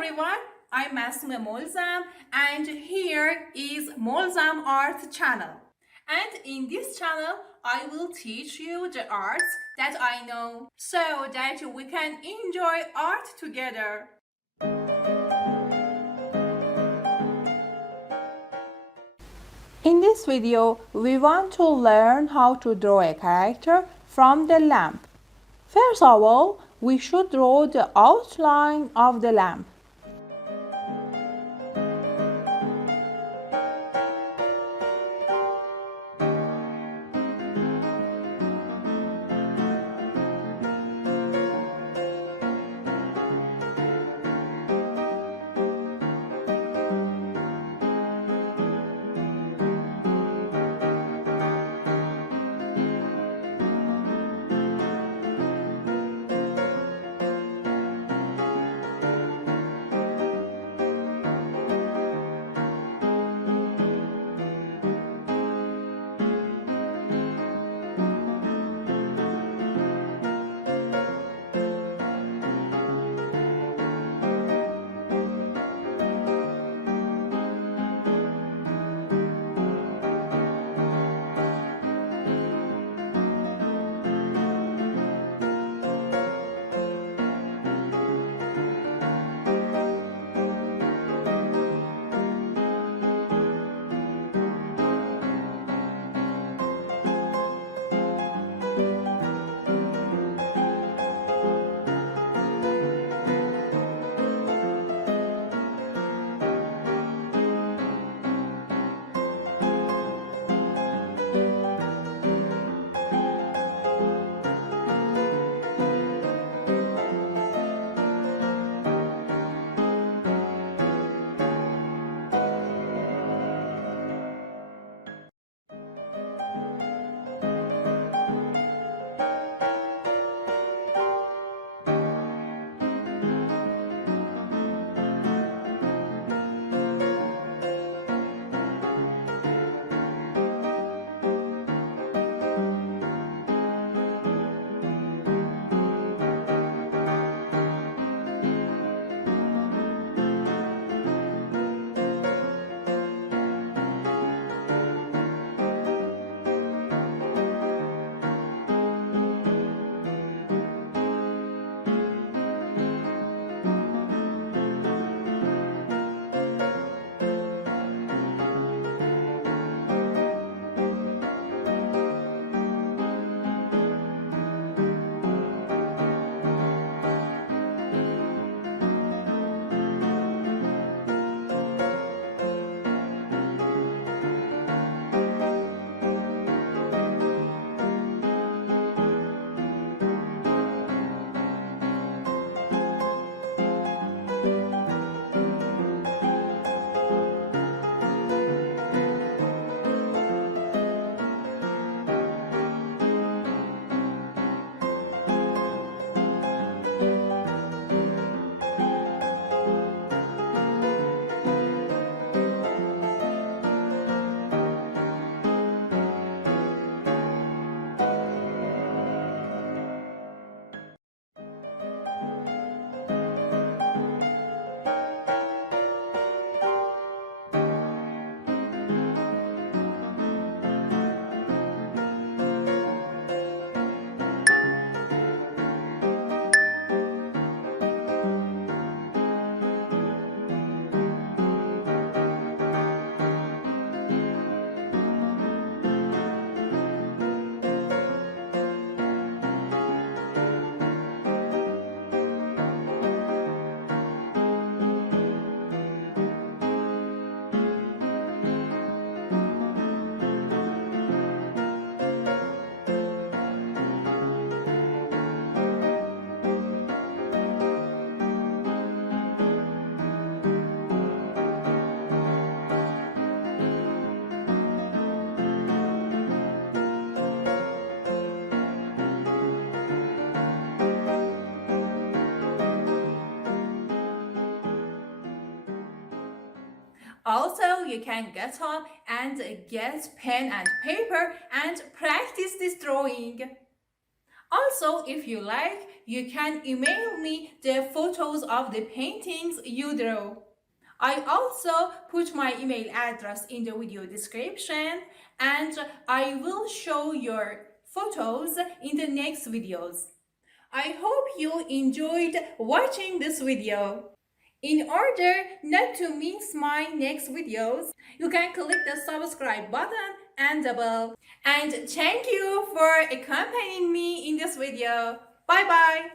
everyone, I'm Masuma Molzam and here is Molzam Art Channel. And in this channel, I will teach you the arts that I know so that we can enjoy art together. In this video, we want to learn how to draw a character from the lamp. First of all, we should draw the outline of the lamp. Also, you can get home and get pen and paper and practice this drawing. Also, if you like, you can email me the photos of the paintings you drew. I also put my email address in the video description, and I will show your photos in the next videos. I hope you enjoyed watching this video. In order not to miss my next videos, you can click the subscribe button and the bell. And thank you for accompanying me in this video. Bye bye.